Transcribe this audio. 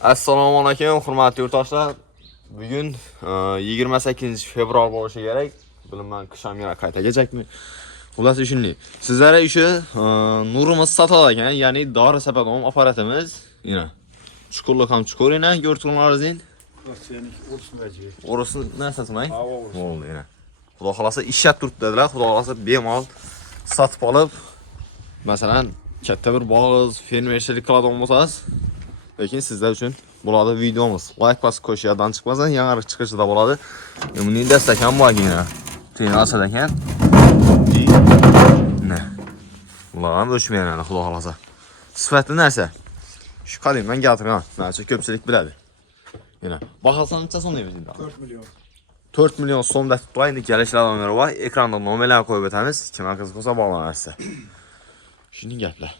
Assalomu alaykum, hurmatli yurtdoshlar. Bugun 28-fevral bo'lishi kerak. Bilaman, qisham yana qayta kejakmi? Xullas shunday. Sizlarga o'sha nurimiz sotadi ekan, ya'ni dori sapadom apparatimiz. Yana chuqurlik ham chuqur ena, ko'rtinglaringiz. Orasini narsasimi? Bo'ldi yana. Xudo xolasa ishlab turibdi dedilar. Xudo xolasa bemalol sotib olib, masalan, katta bir bog', fermerchilik qiladigan bo'lsangiz, lekin sizlar uchun bo'ladi videomiz. Like bosib qo'yish yoddan chiqmasa, yangi chiqishida bo'ladi. Buning dastak ham bor ekan. Tenglasada ekan. Ne. Bular ham o'chmaydi, xudo xolasa. Sifatli narsa. Shu qarang, men gapiraman. Narsa ko'pchilik biladi. Yana bahasini necha so'mga berdi? 4 million. 4 million so'mda tutaylik, kelishlar nomerlar bor. Ekranda nomerlarni qo'yib o'tamiz. Kim qiziq bo'lsa bog'lanarsa. Shuning gaplar.